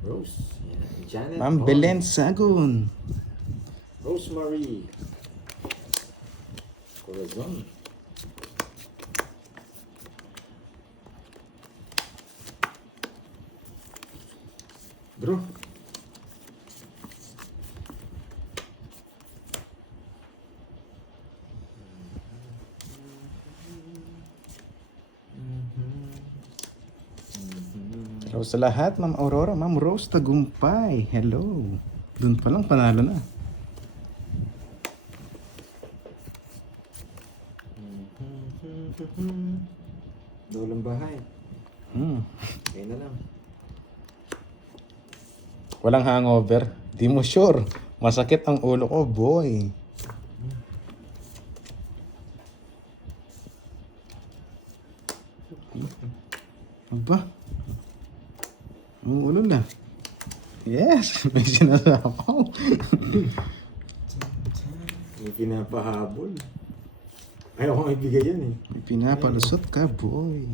Rose. Yan. Janet. Ma'am Bond. Belen Sagun. Rosemary. Corazon. Bro. Hello sa lahat, Ma'am Aurora, Ma'am Rose Tagumpay. Hello. Doon pa lang panalo na. Daulang bahay. Kaya na lang. Walang hangover. Di mo sure. Masakit ang ulo ko, boy. Aba. Ang ulo na. Yes, may sinasapaw. May pinapahabol. Ayaw kong ibigay yan eh. May pinapalusot ka, boy.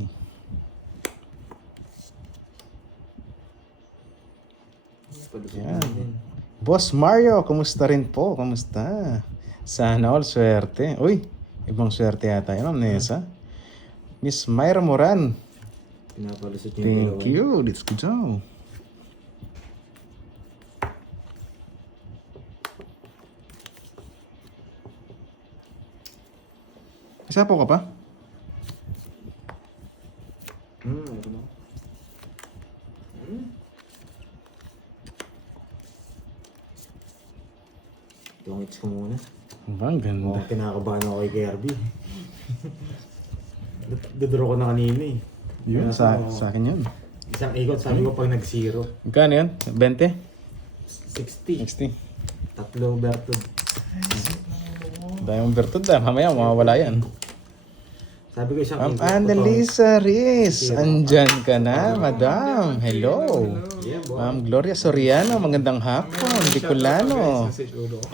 Yan. Boss Mario, kumusta rin po? Kumusta? Sana all swerte. Uy, ibang swerte yata yun, Ma'am Nessa. Miss Myra Moran. Pinapalusot yung Thank dalawa. you. Let's go. Isa po ka pa? Ito na. Tungits ko muna. Ang ganda. Mukhang kinakabahan ako kay Kirby. Duduro ko na kanina eh. Yun, sa akin yun. Isang ikot, sabi ko pag nag-zero. Magkano yun? 20? 60. 60. Tatlo Bertud. Dahil mong virtud mamaya mawawala yan. Sabi ko isang Ma'am ikot. Annalisa Riz, andyan ka na, madam. Hello. Yeah, boy. Ma'am Gloria Soriano, magandang hapon. Bicolano.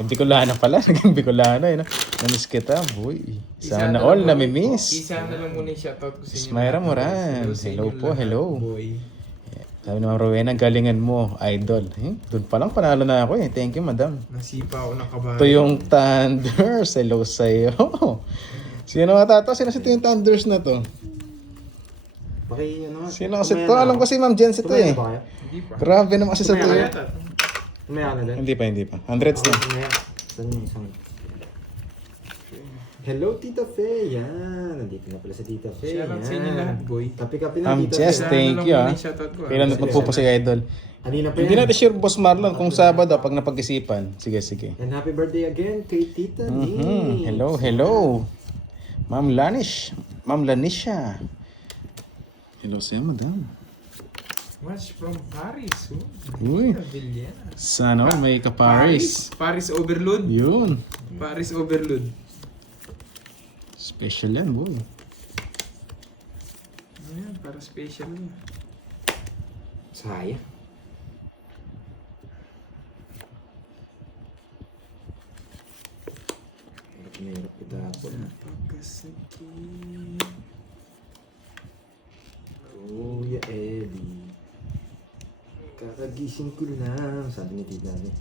Bicolano pala, naging Bicolano. Eh, no? Namiss kita, boy. Sana all namimiss. Isa na lang muna yung shoutout ko sa inyo. Myra Moran. Hello po, hello. Boy. Sabi ni Ma'am Rowena, galingan mo, idol. Doon pa lang panalo na ako eh. Thank you, madam. Nasipa ako ng kabahay. Ito yung Thunders. Hello sa'yo. Sino nga tato? Sino si ito yung Thunders na to? Paki ano? Sino kasi to? Alam ko si Ma'am Jens ito eh. Tumaya na ba kayo? Hindi pa. Grabe naman kasi sa to. Tumaya Tumaya ka na din? Hindi pa, hindi pa. Hundreds na. Tumaya. Saan yung isang? Hello, Tita Faye. Yan. Nandito na pala sa Tita Faye. Shoutout sa inyo lahat, boy. Kapi-kapi na, Ma'am Tita Jess, Faye. thank you ah. Shoutout ko. Kailan magpupo si Idol? Kanina pa Hindi yan. natin sure, Boss Marlon, kung Sabado pag napag-isipan. Sige, sige. And happy birthday again kay Tita Nix. Hello, hello. Ma'am Lanish. Ma'am Lanisha. Hello sa'yo, madam. Watch from Paris. Uy. Villa. Sana all may ka-Paris. Paris Overload. Yun. Paris Overload. Special yan, boy. Ayan, para special yun. Saya. Hirap na hirap kita po. Pagkasakit. Kuya Eddie. Kakagising ko lang. Sabi ni Tita Nix.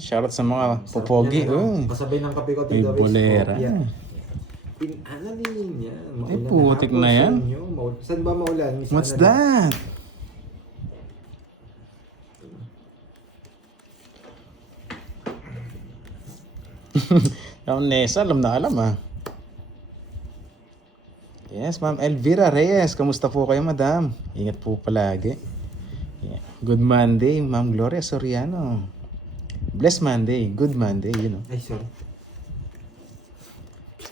Shoutout sa mga Sarap popogi. yan, ano? Uy. Kasabay ng kape ko, May Tita Rex. bolera. Kopya. Pin-analin yan. Ay, Maulan putik hapon na sa yan. inyo. Saan ba maulan? Miss What's Annalyn? that? Ma'am Nessa, alam na alam ah. Yes, Ma'am Elvira Reyes. Kamusta po kayo, madam? Ingat po palagi. Yeah. Good Monday, Ma'am Gloria Soriano. Bless Monday. Good Monday, you know. Ay, sorry.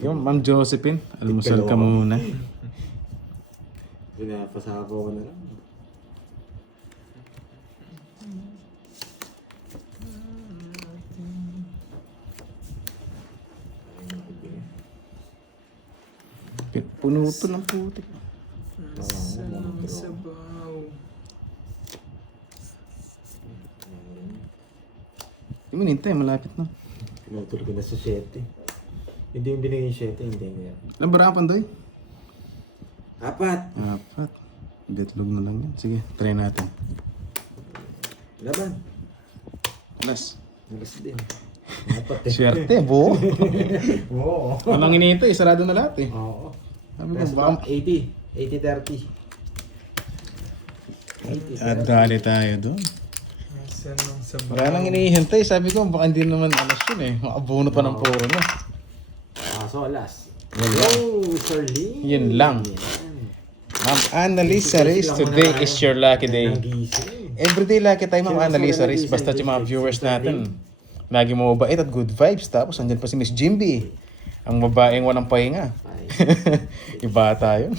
Yung Ma'am Josephine, almusal ka muna. Pinapasabo ko na lang. Puno to ng putik. Salam sabaw. Hindi mo nintay, malapit na. Pinutol ko na sa 7. Hindi yung binigay yung 7, hindi ko yan. Nabarapan doy? 4. 4. Bitlog na lang yan. Sige, try natin. Laban. Alas. Nalas din. Dapat eh. Swerte, buo. Oo. Walang inito eh, sarado na lahat eh. Oo. Sabi ko, Best baka... back 80. 80-30. At dali tayo doon. Asan ng sabaw? Wala nang inihintay. Sabi ko, baka hindi naman alas yun eh. Makabunot pa ng puro na. So, alas. Yun lang. Oh, Sir Lee. Yun lang. Yan. Ma'am Annalisa Reyes, today is your lucky day. Nagising. Everyday lucky tayo, Ma'am Sino Annalisa sa Reyes. Annalisa Basta yung mga Reyes? viewers Sister natin. Lagi mababait at good vibes. Tapos andyan pa si Miss Jimby. Ang babaeng walang pahinga. Iba tayo.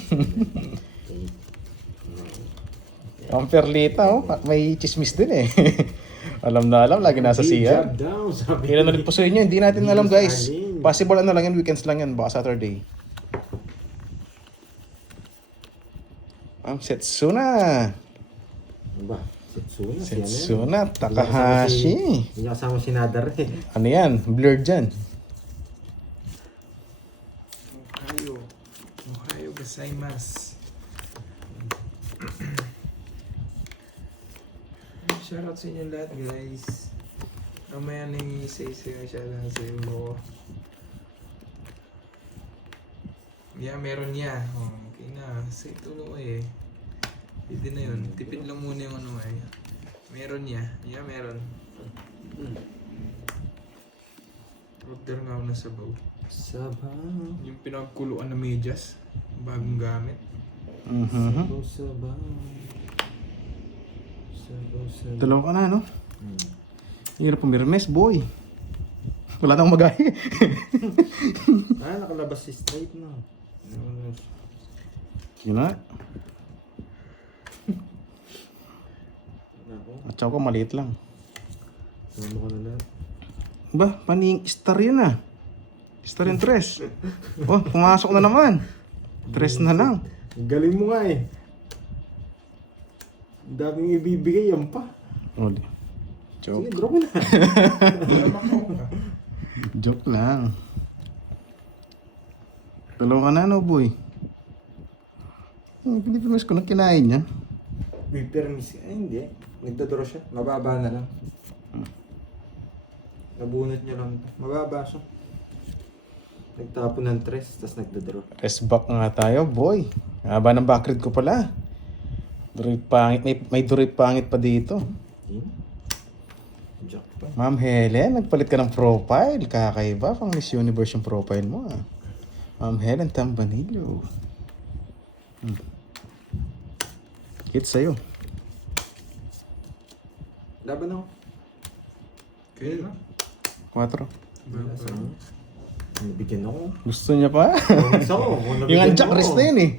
Ang Perlita, oh. May chismis din eh. Alam na alam, lagi nasa siya. Job down, sabi. Ilan ulit po sa inyo, hindi natin alam guys. Alin. Possible ano lang yan, weekends lang yan, baka Saturday. Ang Setsuna. Ano ba? Setsuna. Setsuna, Takahashi. Hindi niya kasama si Nadar eh. Ano yan? Blurred dyan. Ohayo. Ohayo gozaimasu. Shoutout sa inyo lahat guys. Mamaya na yung isa-isa siya lang sa iyo. Yeah, meron niya. Oh, okay na. Sa itulo ko eh. Pwede na yun. Tipid lang muna yung ano eh. Meron niya. Yeah, meron. Order nga ako ng sabaw. Sabaw. Yung pinagkuluan na medyas. Bagong gamit. Mhm. Sabaw. Sabaw. Dalawa ka na, no? Hirap pumirmes, boy. Wala nang magaya. Nakalabas si straight na. Yun na. Ako. At saka ko, maliit lang. Ano ko na lang. Ba, paning star yun ah. Star yung tres. Oh, pumasok na naman. Tres na lang. Galing mo nga eh. Ang daming ibibigay yan pa. Oh, Sige, joke. draw ko na. Joke lang. Dalawa ka na, no, boy? Pinipimis ko na kinain niya. May permis. Ay, hindi. Nagdadraw siya. Mababa na lang. Nabunot niya lang. Mababa siya. Nagtapon ng tres, tapos nagdadraw. Rest back nga tayo, boy. Haba ng backread ko pala. Durip pangit. May durip pangit pa dito. Jack pa. Ma'am Helen, nagpalit ka ng profile. Kakaiba, pang Miss Universe yung profile mo ah. Ma'am Helen Tambanillo. Hit sa'yo. Laban ako. Kaya na. 4. Nabigyan ako. Gusto niya pa? Gusto ko. Yung ang Jack rest na yun eh.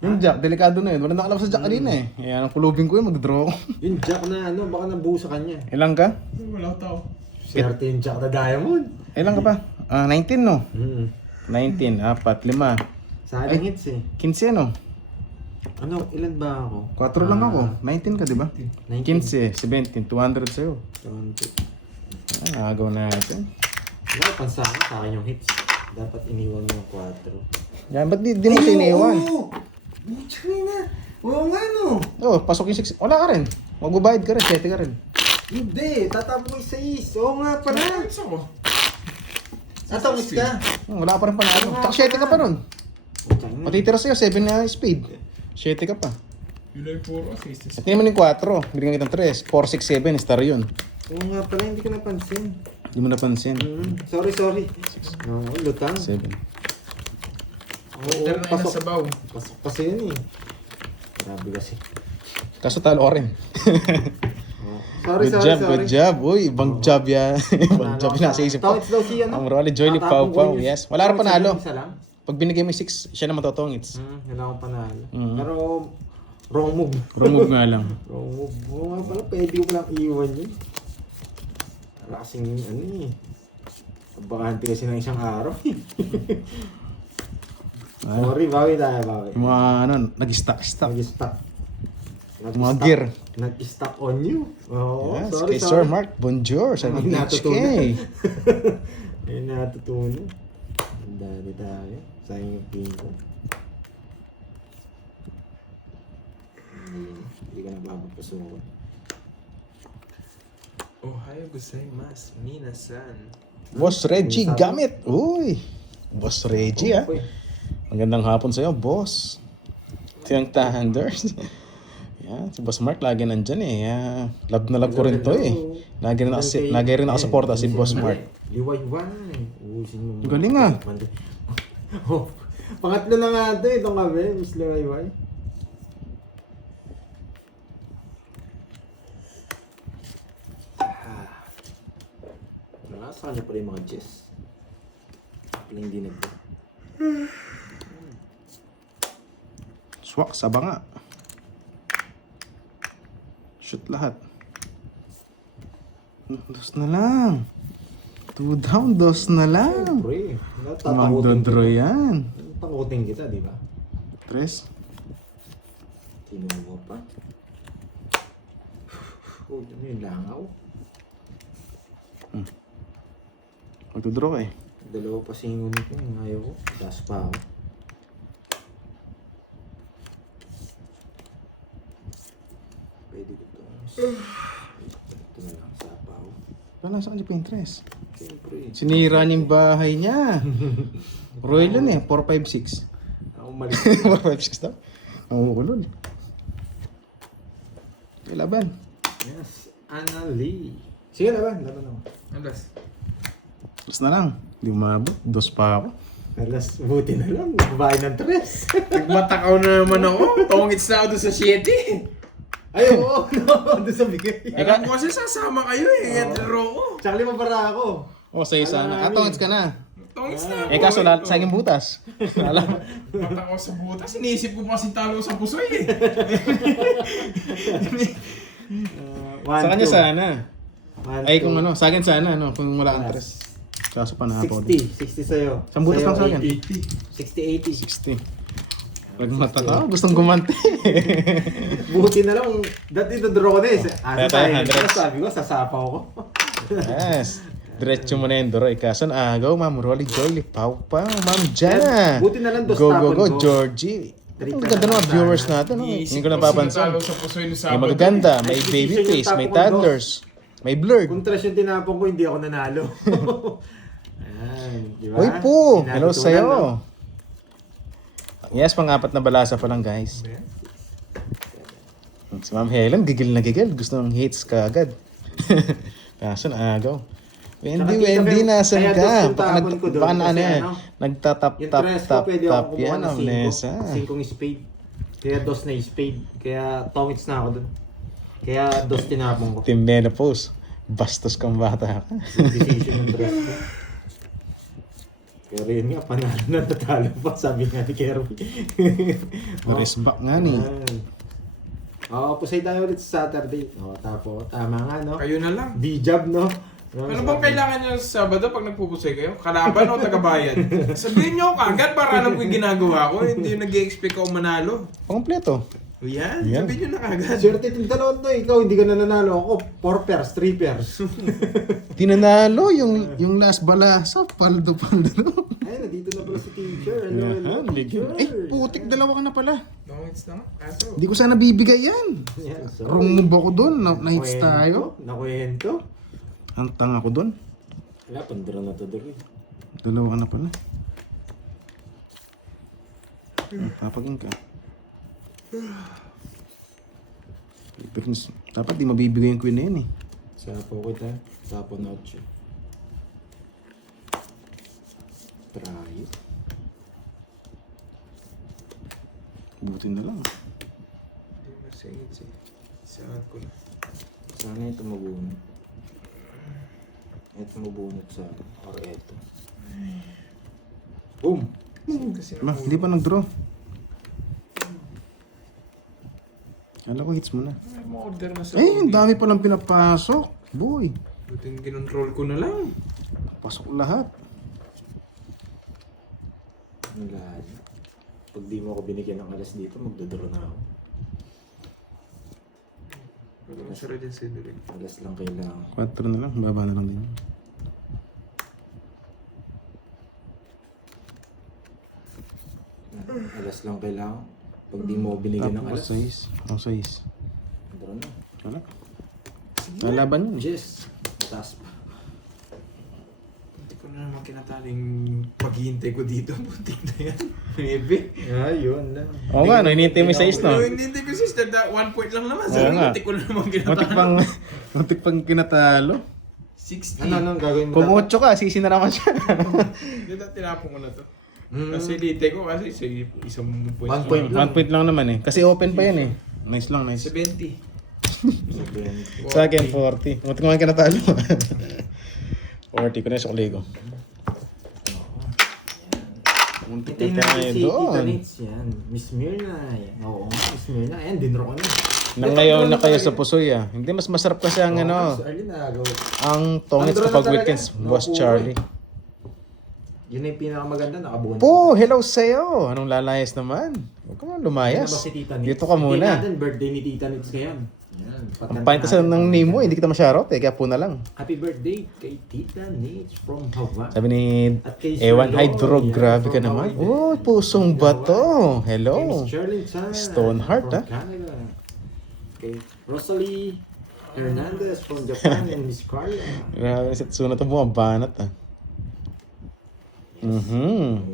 Yung Jack, delikado na yun. Wala nakalabas sa Jack kanina eh. Kaya ang kulubing ko yun, mag-draw ako. Yung Jack na ano, baka nabuo sa kanya. Ilang ka? Wala tao. Swerte yung Jack na diamond. Ilang ka pa? 19 no? 19, 4, 5. Sa aling hits eh. 15 no? Ano, ilan ba ako? 4 lang ako. 19 ka, di ba? 15, 17, 200 sa'yo. 20. Agaw natin. Wala, pansa ka sa akin yung hits. Dapat iniwan mo yung 4. Yan, ba't di mo siniwan? Butchery na. Oo nga no. Oh, pasok yung 6. Wala ka rin. Magbabayad ka rin, 7 ka rin. Hindi, tatapos ko yung 6. Oo nga pala. Gusto ko. Natapos ka. Wala pa rin panalo. Tsaka 7 ka pa nun. Matitira sa'yo, 7 na speed. 7 ka pa. Yun ay puro assist. At naman yung 4. Bigyan kita ng 3. 4, 6, 7. Star yun. Oo nga pala, hindi ko napansin. Hindi mo napansin. Sorry. Oo, lutang. 7. Oo, Order na yun ng sabaw. Pasok kasi yun eh. Grabe kasi. Kaso talo ka rin. Sorry. Good job. Uy, ibang job yan. Ibang job yung nasa isip ko. Tawits daw siya, no? Ang Rolly Joy ni Pau Pau. Yes. Wala rin panalo. Isa lang? Pag binigay mo yung 6, siya na matotongits. Wala akong panalo. Mhm. Pero, wrong move. Remove nga lang. Wrong move. Oo nga pala, pwede ko palang iwan yun. Wala kasing ano eh. Bakante kasi ng isang araw eh. Sorry, bawi tayo. Yung mga ano, nag-stack. Nag-stuck. Mga gear. Nag-stuck on you. Oo, Yes, sorry. kay Sir Mark Bonjour sa May HK. natutunan. May natutunan. Ang dami tayo. Sayang yung pin ko. Hindi ka na mapapasukan. Ohayo gozaimasu, minasan. Boss Reggie Gamit. Uy. Boss Reggie ah. Okay. Magandang hapon sa'yo, boss. Ito yung Thunders. Yan, si Boss Mark lagi nandyan eh. Love na love ko rin to eh. Lagi rin ako supporta si Boss Mark. Liwayway. Usin mo. Galing ah. Oh, pangatlo na nga ito, itong kabe, Miss Liwayway. Sa kanya pala yung mga chess. Paling di nagpo. Swak, saba nga. Shoot lahat. Dos na lang. 2 down, dos na lang. Pre, Magdodro yan. takutin kita, di ba? Tres. Tinuha mo pa. Oh, ano yung langaw? Magdodraw ka eh. Dalawa pa singon ko, ayaw ko. Das pa ako. Pwede ko to. Ito na lang, sapa ako. Wala sa kanya pa yung tres. Siyempre. Sinira niya yung bahay niya. Royal yan eh, 456. Ako mali. 456 daw. Makukulol. Okay, laban. Yes, Annalie. Sige, laban ako. Alas. Dos na lang. Hindi umabot. Dos pa ako. Alas, buti na lang. Babae ng tres. Nagmatakaw na naman ako. Tongits na ako doon sa 7. Ay, oo. No, doon sa bigay. Alam ko kasi sasama kayo eh. Yan draw ko. Tsaka lima para ako. O, sa isa na. Atongits ka na. Tongits na ako. Eh, kaso sa aking butas. Alam. Matakaw sa butas. Iniisip ko pa kasi talo sa pusoy eh. Sa kanya sana. Ay, kung ano. sa akin sana, no? Kung wala kang tres. Kaso pa na ako. 60 sa'yo. Isang butas lang sa akin. 60, 60. Nagmata ka, gustong gumanti. Buti na lang. Dati draw ko na eh. Kaya Tayo, tayo, 100. sabi ko, sasapaw ko. Yes. Diretso mo na yung duro. Kaso agaw, Ma'am Rolly Joy. Pau pa, Ma'am Jana. Buti na lang, dos Go, tapon go, go, ko. Georgie. Three Ang ka ganda na ng mga sana. viewers natin. No? Hindi ko napapansin. Talo sa pusoy ni May Sabado. magaganda, may Ay, baby decision yung face, may tapon ko, toddlers, may blurred. Kung trash yung tinapon ko, hindi ako nanalo. Ayan, di ba? Uy po, Pinatutunan, hello no? sa'yo. Yes, pang-apat na balasa pa lang guys. Si Ma'am Helen, gigil na gigil. Gusto ng hits ka agad. Kaso naagaw. Wendy, Tsaka, Wendy, Tita Bel, nasan kaya ka? dos yung tapon ko doon Baka na kasi ano yan? ano, Nagtatap, Yung tap, tres ko, tap, pwede tap ako kumuha yan, ng Amnesa. 5 spade. Kaya dos na yung spade. Kaya tongits na ako dun. Kaya dos tinapon ko. Team Menopause. Bastos kang bata ka. Decision ng dress ko. Pero yun nga, panalo na tatalo pa, sabi nga ni Kerby. Race back nga ni. Pusay tayo ulit sa Saturday. Tama nga, no? Kayo na lang. D-job, no? Ano bang kailangan nyo sa Sabado pag nagpupusay kayo? Kalaban o tagabayan? Sabihin nyo kagad para alam ko yung ginagawa ko. Hindi yung nag-i-expect ako manalo. Kompleto. O yan, Yan. sabihin nyo na kagad. Swerte itong dalawang to, ikaw hindi ka na nanalo. Ako, 4 pairs, 3 pairs. Tinanalo yung last balasa. Paldo. Ay, nandito na pala si teacher. Hello, teacher. Ay, putik, dalawa ka na pala. No, it's not. Aso. Hindi ko sana bibigay yan. Yan, sorry. Wrong move ako doon. Na-hits tayo. Nakuwento. Ang tanga ko doon. Wala, pandira na to doon. Dalawa ka na pala. Papagin ka. Dapat di mabibigay yung queen na yun eh. Sapo kita. Sapo na 8. Try. Buti na lang. Hindi masingit eh. Saad ko na. Sana ito mabunot. Ito mabunot sa or ito. Boom! Kasi Hindi pa nag-draw. Kala ko hits mo na. may order na sa Eh, ang dami palang pinapasok. Boy, Buting kinontrol ko na lang. pasok lahat. Ang lahat. Pag di mo ako binigyan ng alas dito, magdodraw na ako. Pero masara dyan sa Derek. Alas lang kailangan. 4 na lang, baba na lang din. Alas lang kailangan. Pag di mo ako binigyan ng Tapos alas, 6. Ang 6. draw na. Wala. Sige Lalaban yun. Yes. Taas pa. Hindi ko na naman kinataling paghihintay ko dito. Butik na yan. Maybe. Yun lang. Oo nga, no, hinihintay mo yung size, no? No, hindi ko sister, 1 point lang naman. Oo Sabi nga. butik ko na naman Muntik kinatalo. pang kinatalo. 60. Ano gagawin mo? Kung 8 ka, sisi na naman siya. Dito tinapon ko na to. Kasi lite ko kasi isang point. 1 point 1 point lang naman eh. Kasi open pa yan eh. Nice lang, nice. 70. Sa akin, 40. Muntik naman kinatalo. 40 ko na yung sukli ko. Muntik Hintayin na natin tayo si Tita doon. Nitz yan. Miss Mirna. Oo, Miss Mirna. Ayan, dinro ko na. Nang ngayon na kayo sa Pusoy ah. Hindi, mas masarap kasi ang ano, Arlene, nagawa. ang tongits Ang draw na kapag talaga. weekends, Boss Nakuha Charlie. Yun na yung pinakamaganda, nakabuhan. Po, hello sa'yo. Anong lalayas naman? Huwag ka man lumayas. Si Tita Nitz. Dito ka Hindi muna. natin, birthday ni Tita Nitz ngayon. Yan. Ang pahit kasi ng name mo, hindi kita ma-shoutout eh, kaya po na lang. Happy birthday kay Tita Nitz from Hawaii. Sabi ni At kay Ewan Sir Hydro, Lord, yan, grabe ka from naman. Hawaii. Oh, pusong bato. Kay Hello. Miss Charlene Chan Stoneheart, from ah. Canada. Kay Rosalie Hernandez from Japan and Miss Carla. Grabe na si Tsuna to, mukhang banat ah. Yun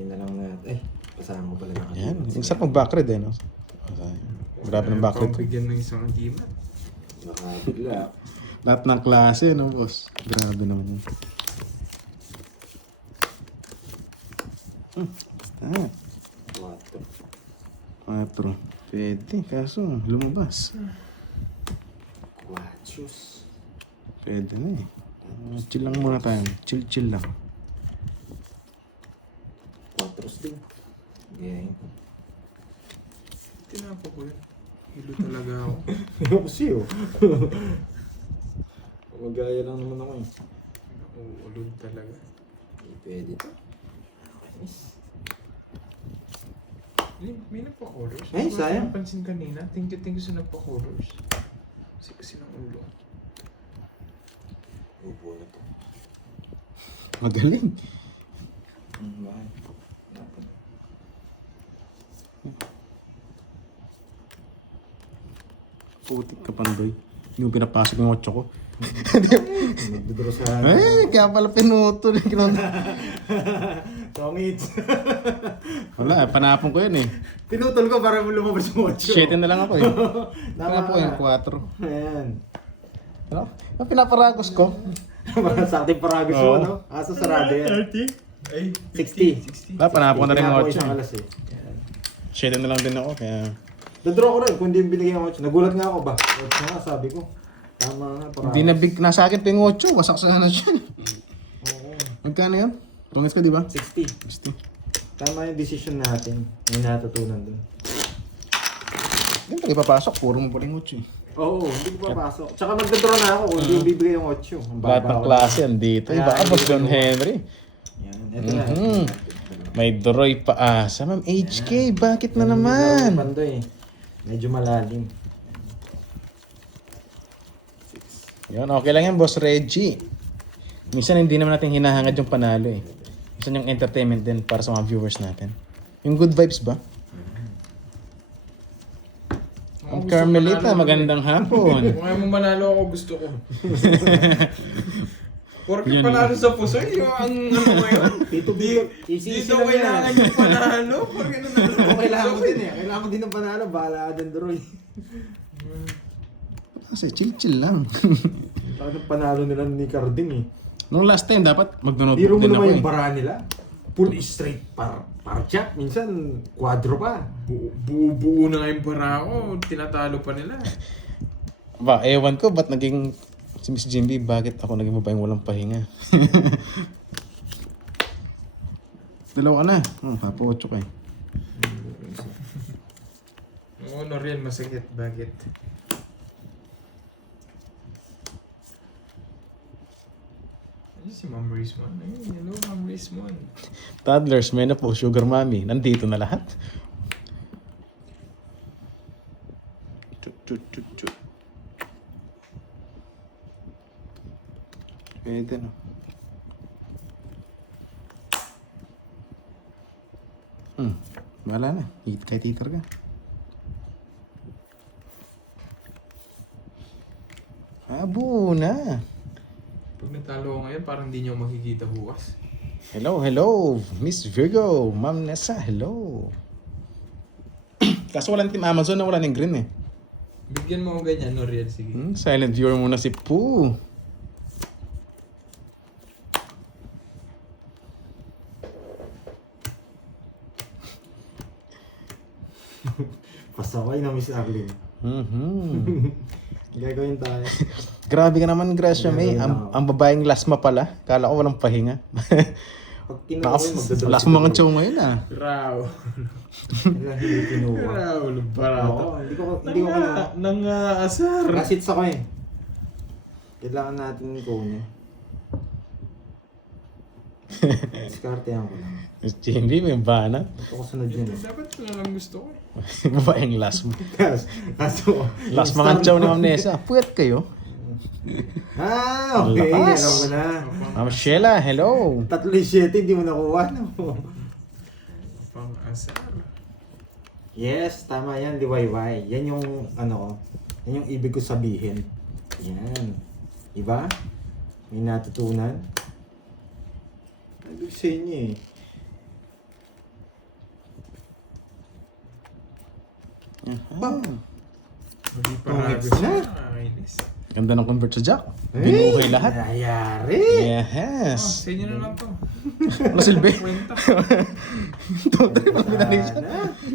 na lang na. Kasama ko pala na. Yan, yung sarap mag-backread eh, no? Grabe ng backread ko. Bigyan ng isang agimat. Baka bigla. Lahat ng klase, no, boss? Grabe naman yun. Basta. 4. Pwede, kaso lumabas. Guachos. Pwede na eh. Chill lang muna tayo. Chill lang. 4 din. Gang. Tinapon ko yun. Hilo talaga ako. Ayoko siyo. Magaya lang naman ako eh. Ulod talaga. Hindi pwede to. May nagpa-colors. Ay, sayang. Napansin kanina. Thank you sa nagpa-colors. Kasi ng ulo. Ubo na to. Magaling. Bakit? Putik ka pandoy. Hindi mo pinapasok yung 8 ko. Nagdodro sa... Kaya pala pinuto. Tongits. Wala, panapon ko yun eh. Pinutol ko para lumabas yung 8. 7 na lang ako eh. Tama po yung 4. Ayan. Ano? Ang pinaparagos ko. Para sa ating paragos mo, Oo. no? Asa sarado yan. 30? Ay, 60. 60. Panapon ko na rin yung Pinako isang 8. alas eh. 7 na lang din ako, kaya... Nadraw ko rin kung hindi binigay ang 8. Nagulat nga ako ba? 8 na nga, sabi ko. Tama nga, paragos. Hindi na big, nasa akin pa yung 8. Wasak sa na siya. Oo. Magkano yun? Tungis ka, di ba? 60. 60. Tama yung decision natin. May natutunan dun. Hindi pag ipapasok, puro mo pa rin 8 eh. Oo, hindi ko papasok. Tsaka magdadraw na ako kung hindi bibigay yung 8. Ang Lahat baba ng ko. klase andito. Kaya Iba ka, Boss hindi John ko- Henry. Yan, eto na. Mhm. May Doroy pa asa. Ma'am HK, bakit na Yung naman? Pandoy. Medyo malalim. Yun, okay lang yan, Boss Reggie. Minsan hindi naman natin hinahangad yung panalo eh. Minsan yung entertainment din para sa mga viewers natin. Yung good vibes ba? Ang Carmelita, magandang hapon. Kung ayaw mo manalo ako, gusto ko. Porque panalo sa puso, yung ang ano mo yun. Dito Dito kailangan yung panalo. Porque nanalo Oo, kailangan mo din eh. Kailangan mo din ng panalo. Bahala ka dyan, Droy. Kasi chill lang. Bakit ang panalo nila ni Carding eh. Nung last time, dapat mag-notebook Biro mo din ako naman eh. yung bara nila. Full straight par-chat. Minsan, quadro pa. Buo na nga yung para ko. Tinatalo pa nila. Ba, ewan ko, ba't naging si Miss Jimby, bakit ako naging babaeng walang pahinga? Dalawa ka na. Papa-8 ka eh. Oo, Noriel, masakit. Bakit? Ay, si Ma'am Rizman. Ay, hello, Ma'am Rizman. Toddlers, menopause, sugar mommy. Nandito na lahat. Chut. Pwede no. Wala na. Kahit hitter ka. Abo na. Pag natalo ko ngayon, parang hindi nyo makikita bukas. Hello, hello. Miss Virgo. Ma'am Nessa, hello. Kaso walang team Amazon na wala ng green eh. Bigyan mo ako ganyan, Noriel. Sige. Silent viewer muna si Pooh. Pasaway na Miss Arlene. Gagawin tayo. Grabe ka naman, Gracia May. Ang babaeng lasma pala. Kala ko walang pahinga. Pag kinuha ko yun, magdodrop. Lasma mga chow ngayon ah. Raw. Kailan hindi kinuha. Raw, Oo, barato. hindi ko kinuha. Nangaasar. Kasits ako eh. Kailangan natin kunin. Diskartehan ko lang. Miss Jimmy, may bana. Ito ko sunod yun. Dapat ko na lang gusto ko. Babaeng lasma. Kaso, Lasma mga chow ni Ma'am Nessa. Puyat kayo. Okay. Lakas. Alam ko na. Ma'am Sheila, hello. 3-7, hindi mo nakuha, no? Pang-asar. Yes, tama yan, DIY. Yan yung, ano ko, yan yung ibig ko sabihin. Yan. Diba? May natutunan. Ibig sa inyo eh. Hindi pa Tungits gusto na. Nakakainis. Ganda ng convert sa Jack. Binuhay lahat. Nangyayari. Oh, Yes. sa inyo na lang to. Ano silbi? Kwenta. Totally pag binalisan.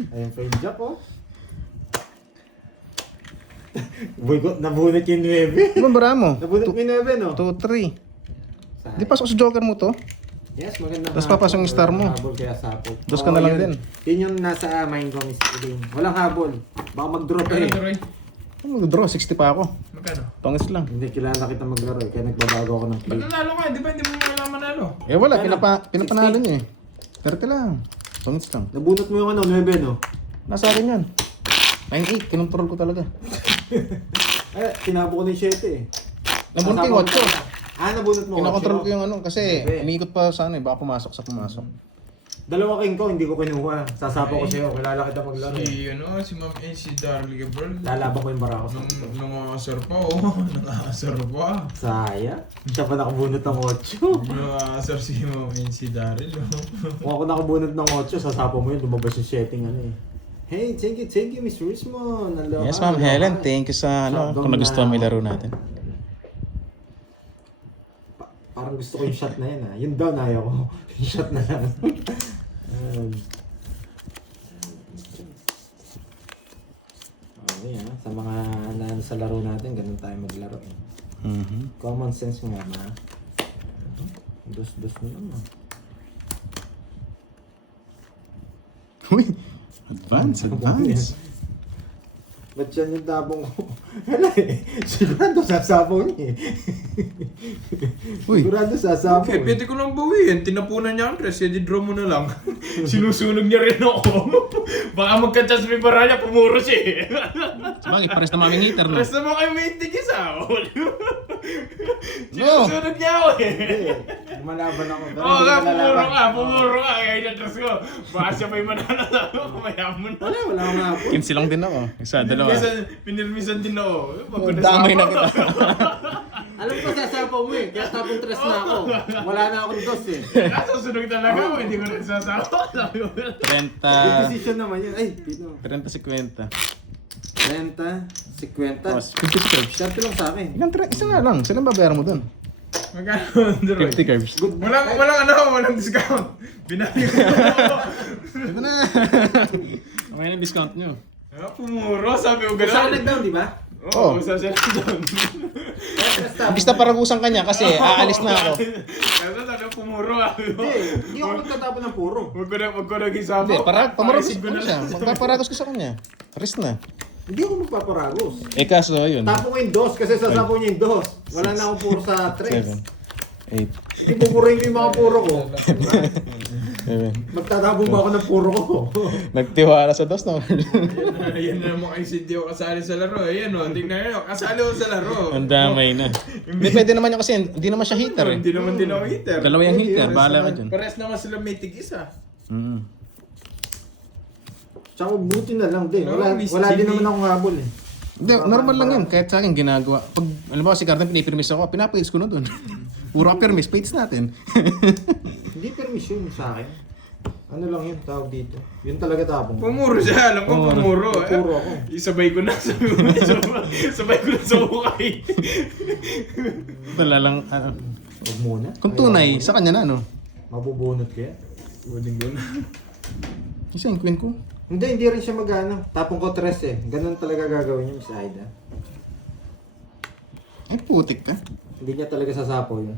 Ayun pa yung jack, oh. Boy, nabunot yung 9. Ano ba mo? Nabunot mo yung 9, no? 2-3. Di pasok sa joker mo to? Yes, maganda. Tapos papasok yung star mo. Habol kaya sapot. Dos ka na lang din. Yun yung nasa mind ko, Miss Elaine. Walang habol. Baka mag-drop Magkano eh. to, Roy? Mag-draw, 60 pa ako. Magkano? Tongis lang. Hindi, kilala kita maglaro eh. Kaya nagbabago ako ng Ba't play. nanalo ka? Di ba hindi mo wala manalo? Eh wala, Ano? pinapanalo niya eh. 30 lang. Tongis lang. Nabunot mo yung ano, 9, no? Nasa akin yan. 9-8, kinontrol ko talaga. Eh, tinabo ko na yung 7 eh. Nabunot ko yung 8. Nabunot mo 8. Kinakontrol ko yung ano, kasi Okay. umiikot pa sa ano eh, baka pumasok sa pumasok. Dalawa king ko, hindi ko kinuha. Sasapa ko sa'yo. Kilala kita maglaro eh. Si Ma'am A, si Darlie Gabriel. Lalaban ko yung barako. Nangangasar pa, oh. Nangangasar pa. Saya. Siya pa nakabunot ng 8. Nangangasar si Ma'am A, si Daryl, oh. Kung ako nakabunot ng 8, sasapa mo yun. Lumabas yung setting ano eh. Hey, thank you, Miss Rismon. Aloha, Yes, Ma'am aloha. Helen, thank you sa ano, kung nagustuhan mo yung laro natin. Parang gusto ko yung shot na yan ah. Yun down ayaw ko. Yung shot na lang. Okay ah. Sa mga nano sa laro natin, ganun tayo maglaro eh. Common sense nga ma. Dos-dos na naman. Uy, advance. Ba't yan yung tabong ko? Hala eh. Sigurado sasapaw niya eh. Uy. Sigurado sasapaw Okay, eh. pwede ko lang bawiin. Tinapunan niya ang dress, di draw mo na lang. Sinusunog niya rin ako. Baka magka-chance may baranya, pumuro siya eh. Sabagay, pares na maming heater, no? Rest naman kayo may tigis ah. No! Sinusunog niya ako eh. Hindi. Lumalaban ako. Pero Oo hindi nga, ko lalaban. pumuro ka. Kaya yung dress ko. Baka siya may mananalo. Mayaman na. Wala akong hapon. 15 lang din ako. Isa, dalawa. Pinirmisan din ako. Damay na kita. Alam ko sasapaw mo eh. Kaya tapong tres na ako. Wala na akong dos eh. Kaso sunog talaga ako. Hindi ko rin sasawa. Sabi ko. 30. Yung decision naman yun. Ay, dito. 30-50. 30, 50. 50 curves. Short lang sa akin. Isa nga lang. Saan ang babayaran mo dun? Magkano, Droy? 50 curves. Walang discount. Binali ko. Ito na. Okay na discount nyo. Pumuro, sabi ko Saan gano'n. nag-down, di ba? Oo. Sa siya doon. Imbis na paragusan ka niya kasi aalis na ako. Kaya sabi ko, pumuro ah. Hindi ako magtatapon ng puro. Wag ko nag-isama. Hindi, pamaragos Paisig ko siya. Magpaparagos ko sa kanya. Rest na. Hindi ako magpaparagos. Eh kaso, yun. Tapo ko yung dos kasi sasapaw niya yung dos. Wala na akong puro sa tres. 7, 8, Hindi pupurin ko yung mga puro ko. 7. Magtatapon ba ako ng puro ko? Nagtiwala sa dos, no? Yan na mo kayo si Dio kasali sa laro. Ayan o, tingnan nyo. Kasali ko sa laro. Ang damay na. Hindi, pwede naman yun kasi hindi naman siya heater eh. Hindi naman din ako hitter. Dalawa yung heater, bahala ka dyan. Pares naman sila may tigis ah. Tsaka buti na lang din. No, Wala Miss din Jimmy. naman akong habol eh. Hindi, normal lang yun. Kahit sa akin ginagawa. Pag, alam mo, si Carden pinipirmis ako, pinapage ko na dun. Puro ka permis, page natin. Hindi permission sa akin. Ano lang yun, tawag dito. Yun talaga tapong. Pumuro siya, alam ko pumuro. Puro ako. Isabay ko na, sabay ko na sa ukay. Wala lang, Huwag muna. kung tunay, sa kanya na, ano? Mabubunot kaya. Buling ko na. Isa yung queen ko. Hindi rin siya magano. Tapong ko tres eh. Ganun talaga gagawin yung Miss Aida. Ay, putik ka. Hindi niya talaga sasapaw yun.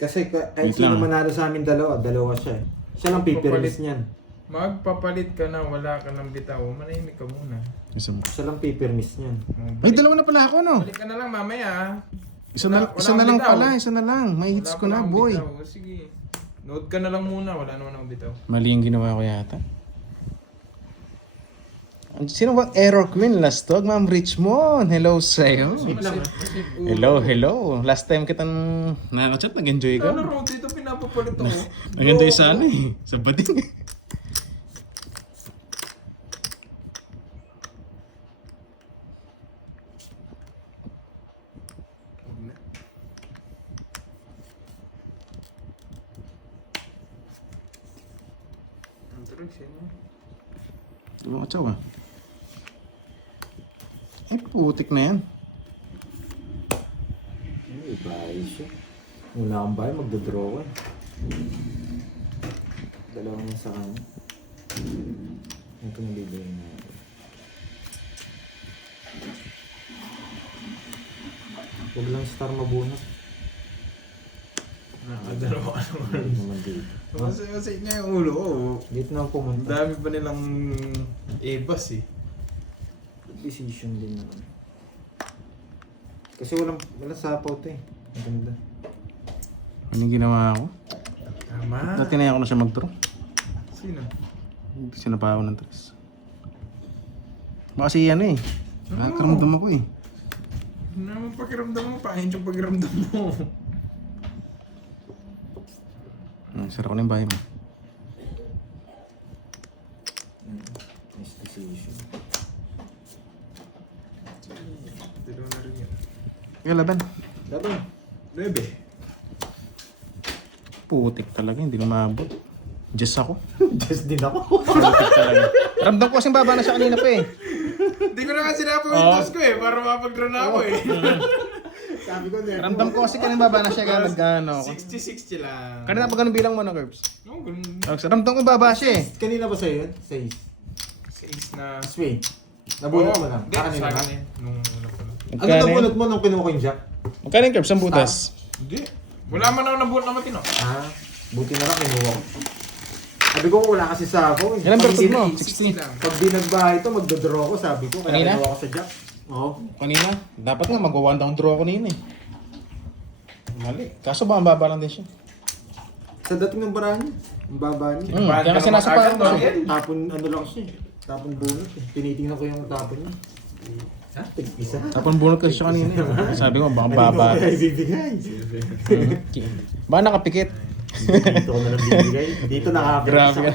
Kasi kahit Wait sino lang. manalo sa amin dalawa siya eh. Siya lang pipirmis niyan. Magpapalit ka na, wala ka ng bitaw. Manahimik ka muna. Isa mo. Siya lang pipirmis niyan. Ay, dalawa na pala ako, no? Balik ka na lang mamaya. Isa na lang pala, isa na lang. May hits ko na, boy. Bitaw. Sige. Note ka na lang muna, wala naman akong bitaw. Mali yung ginawa ko yata. Sino ba? Error Queen, last dog, Ma'am Richmond. Hello sa'yo. Hello. Last time kitang nakaka-chat, nag-enjoy ka. Ano ro, dito pinapapalit ako. Nag-enjoy sa ano eh. Sa bading. Ang tricks yun. Diba ka tsaw ah. Ay, putik na yan. Ay, bahay siya. Wala akong bahay, magdodraw ka. Dalawang niya sa kanya. Ito na bibigyan natin. Huwag lang star mabunot. Nakadalawa ka naman. Hindi naman dito. Masaya niya yung ulo ko. Dito na ako Ang pumunta. dami pa nilang ebas eh. Decision din naman. Kasi walang sapaw to eh. Ang ganda. Ano yung ginawa ko? Tama. Dati na ako na siya mag-draw. Sino? Hindi siya napawa ng tres. Baka kasi yan eh. Nakakaramdam ako eh. Ano naman pakiramdam mo? Pahint yung pakiramdam mo. Sara ko na yung bahay mo. Nice decision. Dalawa na rin yun. Kaya laban. Laban. 9. Putik talaga, hindi na maabot. Just ako. Just din ako. Putik talaga. Ramdam ko kasing baba na siya kanina pa eh. Hindi ko na kasi napawintos ko eh, para mapag-draw na ako eh. Sabi ko na. Ramdam ko kasi kanina baba na siya kaya nag-ano ako. 60-60 lang. Kanina pa ganun bilang mo na curves. Oo, ganun. Ramdam ko baba siya eh. Kanina ba sa'yo yun? Sa is. 6 na... Swing. Nabunot mo na. Hindi, Kanina sa ba? akin eh. Nung una pa lang. Ano nabunot mo nung kinuha ko yung jack? Magkano yung curves? Ang butas? Hindi. Wala man ako nabuot na matino. Ah, buti na lang kinuha ko. Sabi ko wala kasi sa ako. Yan ang bertod mo? 60 lang. Pag di nagbahay to, magdodraw ko sabi ko. Kaya Kanina? kinuha ko sa jack. Oo. Kanina? Dapat nga mag-1 down draw ako kanina eh. Mali. Kaso ba ang baba lang din siya? Sa dating ng barahan niya. Ang baba niya. Kaya kasi nasa Agad, parang Dorian. Tapon ano lang siya. Tapon bunot eh. Tinitingnan ko yung tapon niya. Ha? Tig-isa. Tapon bunot kasi siya kanina eh. Sabi ko baka baba. Kaya ibibigay. Baka nakapikit. Dito ko na lang bibigay. Dito nakapit. Grabe ka.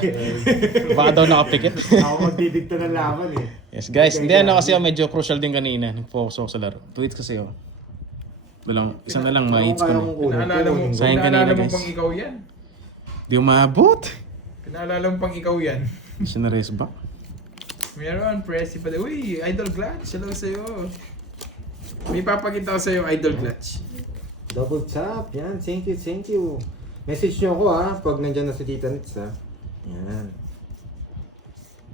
Baka daw nakapikit. Ako magdidikta ng laban eh. Yes guys, hindi ano kasi medyo crucial din kanina. Nag-focus ako sa laro. Tweets kasi ako. Isa na lang ma-hits ko na. Pinaalala mo, Sayang pinaalala kanina, mo guys. pang ikaw yan. Di umabot. Pinaalala mo pang ikaw yan. Siya na race back. Meron, pressy pa din. Uy, Idol Clutch, hello sa'yo. May papakita ko sa'yo, Idol Clutch. Double tap. Yan. Thank you. Message nyo ako pag nandyan na si Tita Nits Yan.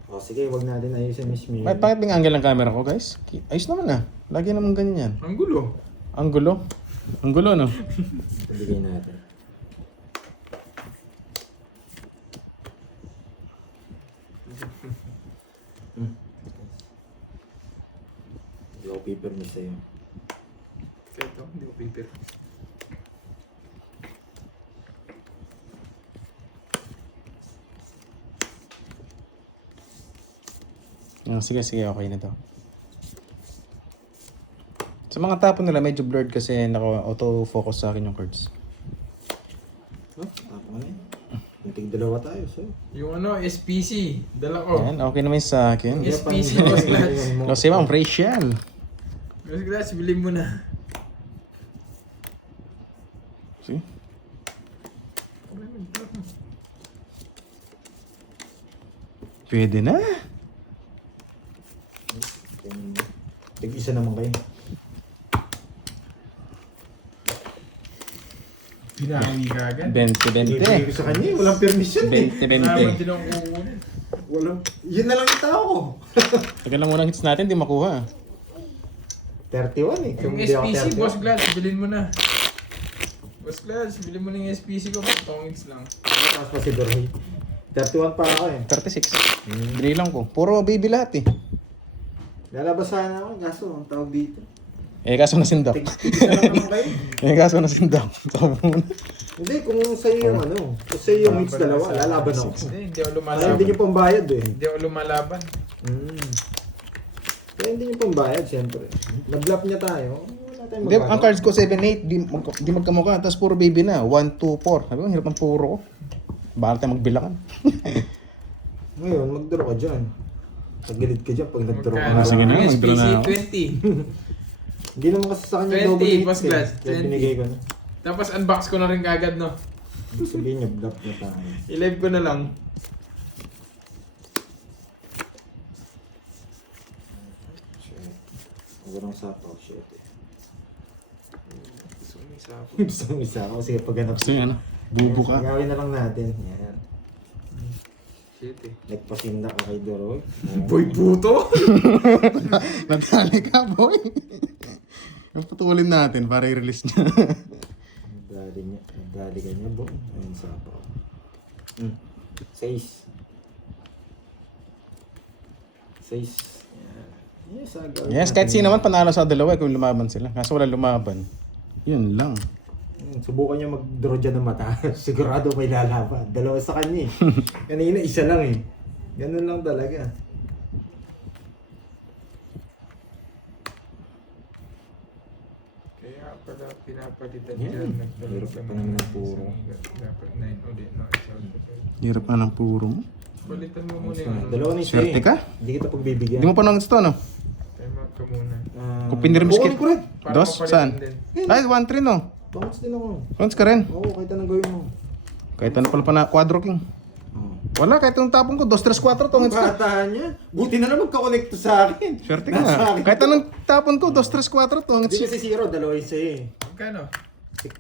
O sige, wag natin ayusin Miss Mia. Bakit yung angle ng camera ko guys? Ayos naman ah. Lagi naman ganyan yan. Ang gulo. Ang gulo. Ang gulo no? Ibigay natin. Hindi ako pipirmis sa'yo. Kaya ito, hindi ko paper. Sige, okay na to. Sa mga tapon nila, medyo blurred kasi naka-auto-focus sa akin yung cards. Oh, tapos na yun. Tig dalawa tayo, so. Yung ano, SPC. Dala ko. Yan, okay naman sa akin. Yes. SPC, boss clutch. Lo si Ma'am Rachel. Boss Clutch, bilhin mo na. See? Pwede na. Tig-isa naman kayo. Pinahawi ka agad. 20-20. Ibigay ko sa kanya, walang permission eh. 20-20. 20-20. din ako kukunin. Walang, yun na lang yung tao ko. Tagal lang muna ang hits natin, di makuha. 31 eh. Yung Kung hindi ako SPC, 31. Boss Clutch, bilhin mo na. Boss Clutch, bilhin mo na yung SPC ko. Tongits lang. Tapos pa si Doroy. 31 pa ako eh. 36. Binilang ko. Puro baby lahat eh. Lalabas sana ako, kaso ang tawag dito. Eh, kaso nasindak. Tig-isa lang naman kayo. Eh, kaso nasindak. Tama muna. Hindi, kung sa'yo yung ano, kung sa'yo yung hits dalawa, lalaban ako. Hindi ako Kaya lumalaban. hindi niyo pambayad eh. Hindi ako lumalaban. Kaya hindi niyo pambayad, siyempre. Nag-bluff niya tayo. Wala tayong Hindi, ang magagawa. cards ko 7-8, di magkamukha. Tapos puro baby na. 1, 2, 4. Sabi ko, ang hirap ng puro ko. Bakal tayo magbilangan. Ngayon, mag-draw ka dyan. Tagilid ka dyan pag nag-draw ka. Magkano? Sige na, Yung mag-draw na SPC, ako. 20. Hindi naman kasi sa kanya 20, double hits Boss eh. Glass, Kaya 20. binigay ko na. Tapos unbox ko na rin kagad, no? Ibig sabihin niya, bluff na tayo. I-live ko na lang. Shit. Walang sapaw, shit eh. Gusto ko may sapo. Gusto mo isa ako, sige paghanap. Kasi ano, bubo ka. Gawin na lang natin. Yan. Shit eh. Nagpasinda ka kay Doroy. Boy puto! Nadali ka, boy. Yung putulin natin para i-release niya. Nagdali ka niya, bo. Ayun, sapaw. 6. 6. Yes, agad. Yes, kahit sino man panalo sa dalawa kung lumaban sila. Kaso wala lumaban. Yun lang. Subukan niya mag-draw dyan ng mata. Sigurado may lalaban. Dalawa sa kanya eh. Kanina isa lang eh. Ganun lang talaga. Kaya pala pinapalitan Yan. dyan. Hirap pa naman ng puro. Dapat 9 ulit. No, Hirap na ng puro mo. palitan mo muna yung ano. Dalawa ni Swerte ka? Hindi kita pagbibigyan. Hindi mo pa nang gusto, no? Time out ka muna. Kung pinirmis kukunin ko rin. Para Dos? mapalitan Saan? din. Ay, 1-3, no? Bounce din ako. Counts ka rin. Oo, kahit anong gawin mo. Kahit ano pala pa na, Quadro King. Wala, kahit yung tapon ko, 2-3-4, tong hits ka. Bata niya. Buti na lang magkakonekto sa akin. Swerte ka Nasa nga. akin. Kahit anong tapon ko, 2-3-4, tong Hindi hits. kasi zero, dalawa yung sa'yo eh. Magkano?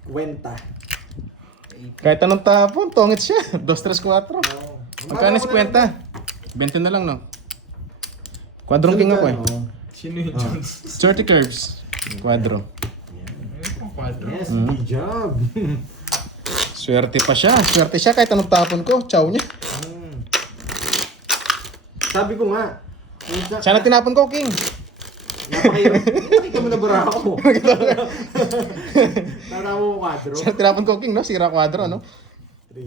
50. Kahit anong tapon, tong hits siya. 2-3-4. Oo. Magkano si kwenta? 20 na lang, no? Quadro King ako eh. Sino yung Jones? 30 curves. Quadro. Ayun pang kwadro. Yes, good job. Swerte pa siya. Swerte siya kahit anong tapon ko. Chow niya. Sabi ko nga. Sana tinapon ko, King. Napakahirap. Nakita mo na bara ako. Tara mo kwadro. Sana tinapon ko, King, no? Sira quadro, no?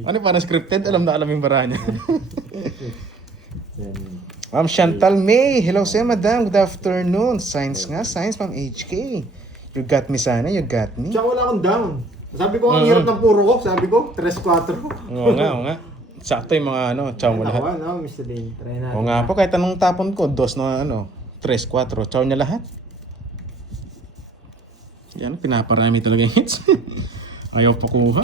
Ano pa na scripted? Alam na alam yung bara niya. Yan. Ma'am Chantal May. Hello sa'yo, madam. Good afternoon. Science nga. Science, Ma'am HK. You got me sana. You got me. Tsaka wala akong down. Sabi ko, ang hirap ng puro ko. Sabi ko, 3-4. Oo nga, oo nga. Sakto yung mga ano, chow mo lahat. Ako, no, Mr. Lane. Try natin. Oo nga po, kahit anong tapon ko, 2 na ano, 3, 4, chow niya lahat. Yan, pinaparami talaga yung hits. Ayaw pa kuha.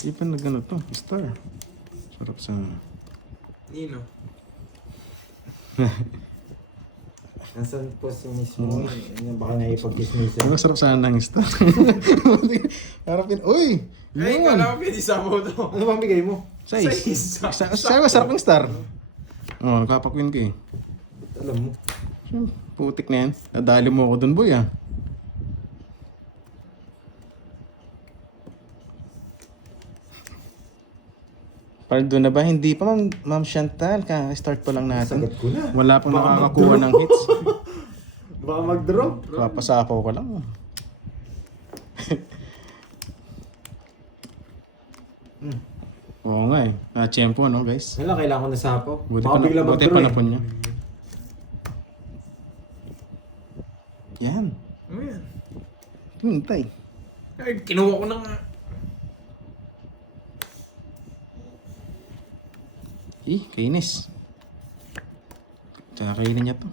Di pa nagano to, star. Sarap sa... Nino. Nasaan po si mismo? Baka naipag-kismisan. Diba sarap sana ng star? Harapin, uy! Ay, Yun! kala ko pwede sabaw to. Ano bang bigay mo? Size. Sarap ng star. Oo, nakapakwin ko eh. Alam mo. Putik na yan. Nadali mo ako dun, boy ah. Paldo na ba? Hindi pa, Ma'am Chantal. Start pa lang natin. Sagot ko na. Wala pang nakakakuha ng hits. Baka mag-draw. Papasapaw ko lang. Oo nga eh. Tiyempo, no guys? Wala, kailangan ko na sapo. Buti Baka pa, bigla buti mag-draw pa eh. na po niya. Hintay. Ay, kinuha ko na nga. Kainis. Tsaka kainin niya to.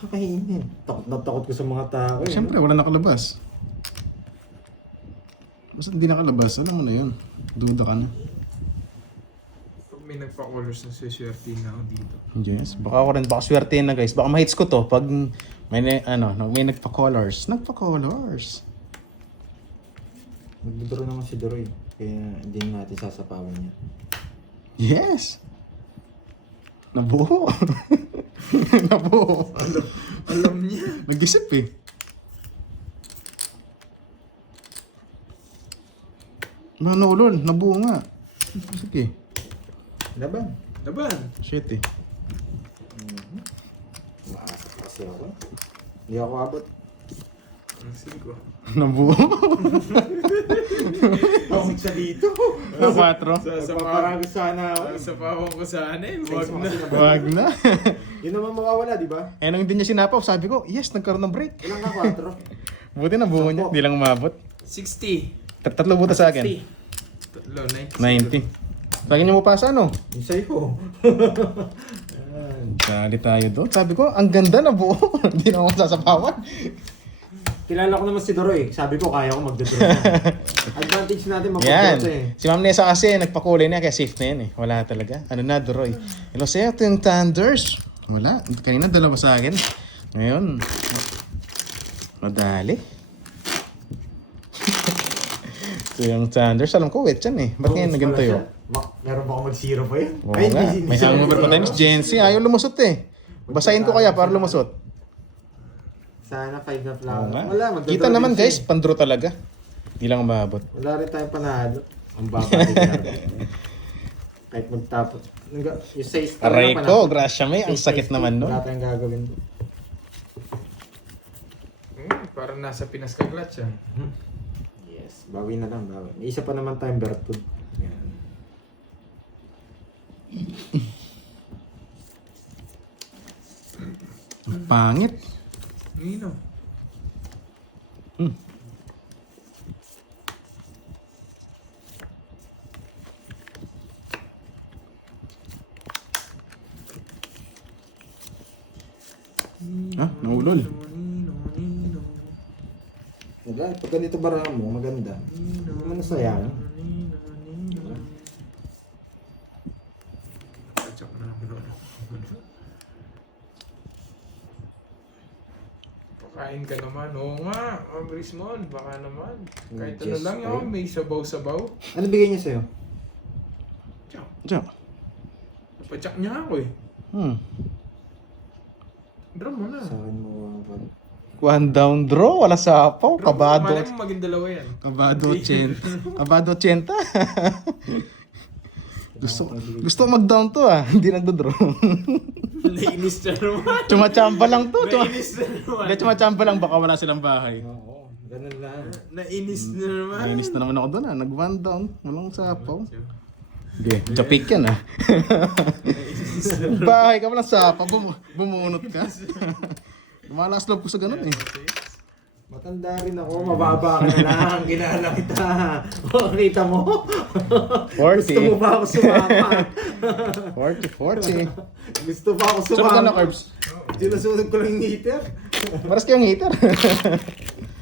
Kakainin. Takot na takot ko sa mga tao. Siyempre, wala nakalabas. Basta hindi nakalabas, alam mo na yun. Duda ka na. Pag may nagpa-colors na siswerte na ako dito. Yes, baka ako rin, baka swerte na guys. Baka ma-hits ko to pag may, may nagpa-colors. Nagpa-colors. Magdodoro naman si Doroy. Kaya hindi natin sasapawan niya. Yes! Nabuo. Nabuo. Alam niya. Nag-isip eh. Ano ulol, nabuo nga. Sige. Laban. Laban. Shit eh. Maasa kasi ako. Hindi ako abot. Sige ko. Nabuo. Pamig sa dito. Na 4. Nagpaparagos sana ako. Sa pawang ko sana eh. Wag na. Wag na. Yun naman mawawala, di ba? Eh nang hindi niya sinapaw, sabi ko, yes, nagkaroon ng break. Ilang na 4? Buti nabuo niya, hindi lang umabot. 60. Tatlo buta sa akin. Tatlo, 90. 90. Lagi niyo mo pasa, ano? Yung sa'yo. Dali tayo doon. Sabi ko, ang ganda na buo. Hindi na ako sasapawan. Kilala ko naman si Doroy. Sabi ko, kaya ko magdodoro na. Advantage natin Yan. magdodoro eh. Si Ma'am Nessa kasi nagpakulay niya kaya safe na yan eh. Wala talaga. Ano na, Doroy? Hello sa'yo, ito yung Thunders. Wala. Kanina dalawa sa akin. Ngayon, madali. Ito yung Thunders. Alam ko, wet yan eh. Ba't ngayon na ganito yun? Meron ba ako mag-zero pa yun? Oo nga. May hangover pa tayo. Jency, ayaw lumusot eh. Basahin ko kaya para lumusot. Sana 5 na Oo flower. nga. Wala, magdodoro Kita naman din guys, siya. pandro talaga. Hindi lang umabot. Wala rin tayong panalo. Ang babalik natin. Kahit magtapos. Yung 6 Aray ko, grasya may. Ang sakit naman no. Wala tayong gagawin. Parang nasa Pinas ka clutch ah. Yes, bawi na lang, bawi. May isa pa naman tayong Bertud. Yan. Ang pangit. Nino. Hmm. Ah, naulol. Wala, pag ganito bara mo, maganda. Hindi mo nasayang. Check na lang ko. Pakain ka naman. Oo nga. Brismon, baka naman. Kahit ano Yes, lang ay. yun. May sabaw-sabaw. Ano bigay niya sa'yo? Check. Diyan. Napacheck niya ako eh. Drum mo na. Sa akin mo, One down draw, wala sapaw, Drum mo, kabado. malay mo maging dalawa yan. Kabado 80. Kabado 80. gusto mag-down to ah, hindi nagdo-draw. Nainis na naman. Chumachamba lang to. Nainis na naman. Hindi, chumachamba lang, baka wala silang bahay. oo, ganun lang. Nainis na naman. Nainis na naman ako doon ah, nag-one down, walang sapaw. Okay, japik yan ah. Bahay ka walang sapaw, bumunot ka. Lumalas loob ko sa ganun eh. Matanda rin ako, mababa ka na lang, kinala kita. Kita mo? 40. Gusto mo ba ako sumama? 40. Gusto ba ako Sunod ka na, sumama? Carbs. Sinusunod ko lang yung heater. Maras kayong heater.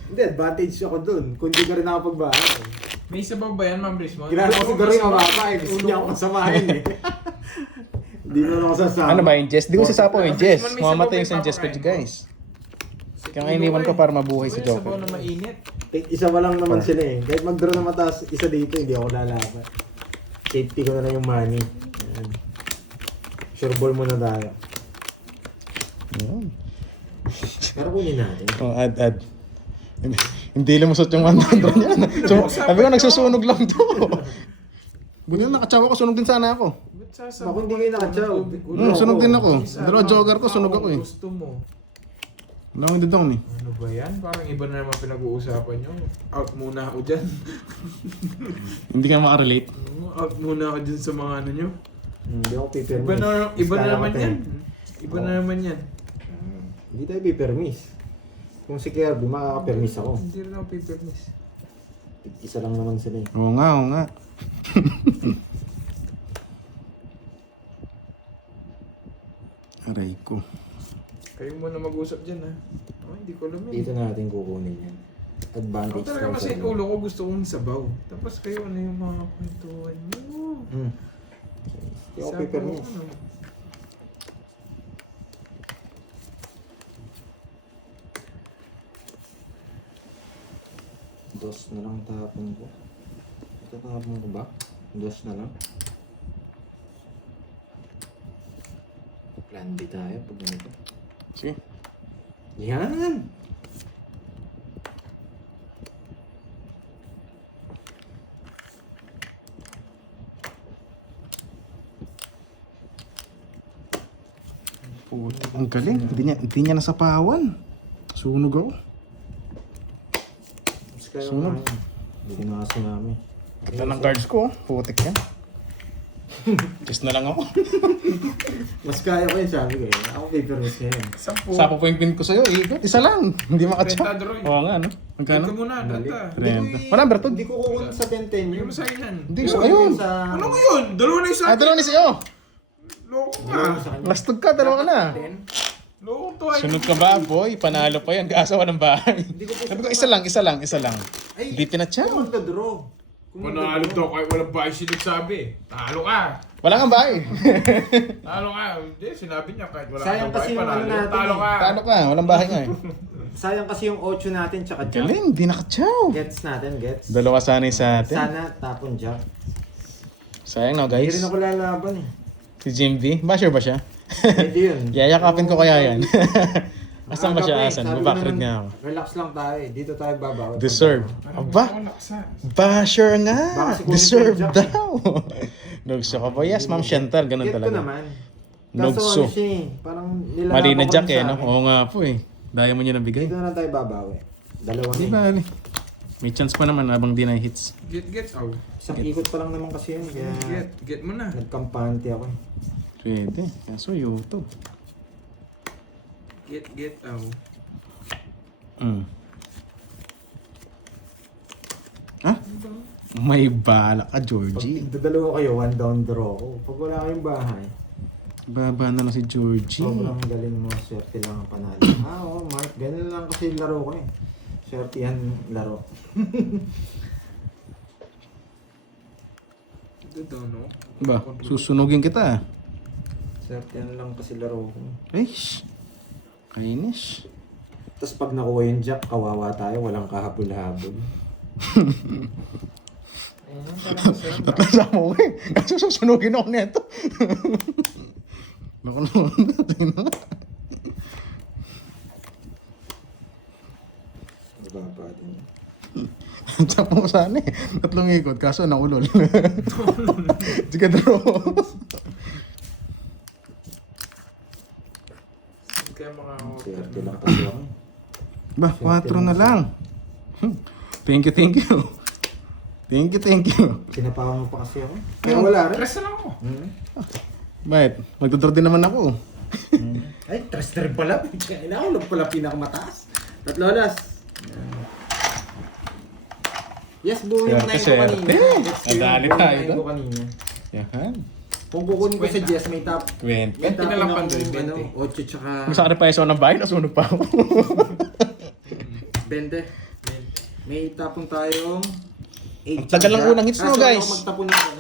Hindi, advantage ako dun. Kung di ka rin nakapagbahay. May sabaw ba yan, Ma'am Brismon? Kilala ko siguro yung mababa eh. Gusto niya ako kasamahin eh. Hindi na ako sasama. Ano ba yung Jess? Di ko sasapaw yung Jess. May Mamamatay yung sabaw San Jess ko papakain. guys. Kaya nga iniwan ko para mabuhay si Sabaw Joker. na mainit. Isa pa lang naman sila eh. Kahit mag-draw na mataas isa dito, hindi ako lalaban. Safety ko na lang yung money. Ayan. Sure ball muna tayo. Yun. Pero kunin natin. Oh, add. Hindi lumusot yung 100 niya. Sabi ko, nagsusunog lang to. Buti na nakatsawa ko, sunog din sana ako. Ba't sasabaw? Ako hindi kayo nakatsaw. Sunog din ako. Dalawa jogger ko, sunog ako eh. Gusto mo. Wala akong dito eh. Ano ba yan? Parang iba na naman pinag-uusapan nyo. Out muna ako dyan. Hindi ka makarelate. Out muna ako dyan sa mga ano nyo. Hindi ako pipermis. Iba na naman Style yan. ako Iba na naman yan. Hindi tayo pipermis. Kung si Kirby, makaka-permis ako. Hindi rin ako paperless. Isa lang naman sila eh. Oo nga, oo nga. Aray ko. Kayo muna mag-usap dyan ha. Oh, hindi ko alam Dito natin kukunin yan. Ako Advantage talaga lang kasi sa ulo ko gusto kong sabaw. Tapos kayo ano yung mga kwentuhan nyo. Hindi ako papermis. Ano. Dos na lang tapon ko. Ito tapon ko ba? Dos na lang. Plan B tayo pag ganito. Sige. Yan! Puti. Ang galing. Hindi niya nasapawan. Sunog ako. Mas kaya Sunod. nga yun. Hindi ko nakasunami. Ganda ng cards ko. Putik yan. Kiss na lang ako. Mas kaya ko yun sabi ko eh. Ako papermis ngayon. 10. Sapa po yung pin ko sa'yo. Ikot. Isa lang. Hindi makatsa. Renta, Droy. Oo nga, no? Magkano? Ito muna, data. Renta. Wala, Bertod. Hindi ko kukunin sa 10-10 Bigyan yun. mo sa akin yan. Hindi, Kukunin so ko ayun. Sa... Ano mo yun? Dalawa na isa. Ah, dalawa ni sa'yo. Loko Kukunin ko ka. sa kanya. Lastog ka, dalawa ka na. Loko to ay. Sunod ka ba, boy? Panalo pa yan. Kaasa ng bahay. Hindi ko po- Sabi ko, isa lang. Ay, Hindi pinatsa. Kung magda-draw. Kung Panalo magda-draw. to kahit walang bahay sinagsabi. Talo ka. Wala kang bahay. Talo ka. Hindi, sinabi niya kahit wala Sayang kang bahay. kasi yung Panalo. ano natin Talo eh. ka. Paano ka? Walang bahay nga eh. Sayang kasi yung 8 natin tsaka jack. Galing, hindi nakatsaw. Gets natin, gets. Dalawa sana yung sa atin. Sana tapon jack. Sayang no, Hindi guys. rin ako lalaban eh. Si Jim V. Basher ba siya? Pwede yun. Yayakapin ko kaya yan. Asan ba Aga siya? pa eh. Asan? Sabi ko Babakrid naman, nga ako. Relax lang tayo eh. Dito tayo babawi. Deserve. Aba, Ako laksa. basher nga. Baka si Kuya Deserve Jack. daw. Nugso ka ba? Yes, Ma'am Chantal. Ganun Get ko talaga. naman. Nugso. Kaso ano siya eh. Parang nilalaban Mali na ko Jack rin eh, sa no? akin. Oo nga po eh. Daya mo niya nabigay. Dito na lang tayo babawi. Dalawa Di na ba? May chance pa naman habang di na hits. Get. Aw. Isang ikot pa lang naman kasi yun. Kaya Get mo na. nagkampante ako eh. Pwede. Kaso YouTube. Get. Aw. Ha? May bala ka, Georgie. Pag dalawa kayo, one down draw ko. Pag wala kayong bahay, Baba na lang si Georgie. sobrang galing mo. Swerte lang ang panalo. Oo, Mark. Ganun lang kasi laro ko eh. Swerte yan laro. Ito daw, no? Ba, susunugin kita. Swerte yan lang kasi laro ko. Ay, kainis. Tapos pag nakuha yung jack, kawawa tayo. Walang kahabol-habol. Ayun, parang masarap. Tatasa mo eh. Kaso susunugin ako neto. Naku naman. Tingnan nga. Mababa din. Ang tsaka mo sana eh. Tatlong ikot. Kaso naulol. Sige, draw. Kaya mga Swerte lang kasi ako. Ba, 4 na lang. Thank you. Thank you. Sinapawan mo pa kasi ako. Kaya wala rin. Tres na lang ako. Bakit? Magdodraw din naman ako. Ay, tres na rin pala. Inaulog pala pinakamataas. Tatlolas. Yes, buo yung 9 ko Swerte, kanina. swerte. Yes, yung Nadali buo yung tayo 9 ko doon. kanina. Yan. Kung kukunin ko sa Jess, may top. 20. May top na lang na Pandoy, akong, 20. ano, 8 tsaka Mag-sacrifice ako ng bahay, nasunog pa ako. 20. May tapon tayong 8 Ang tagal lang unang hits mo, guys. Magtapon na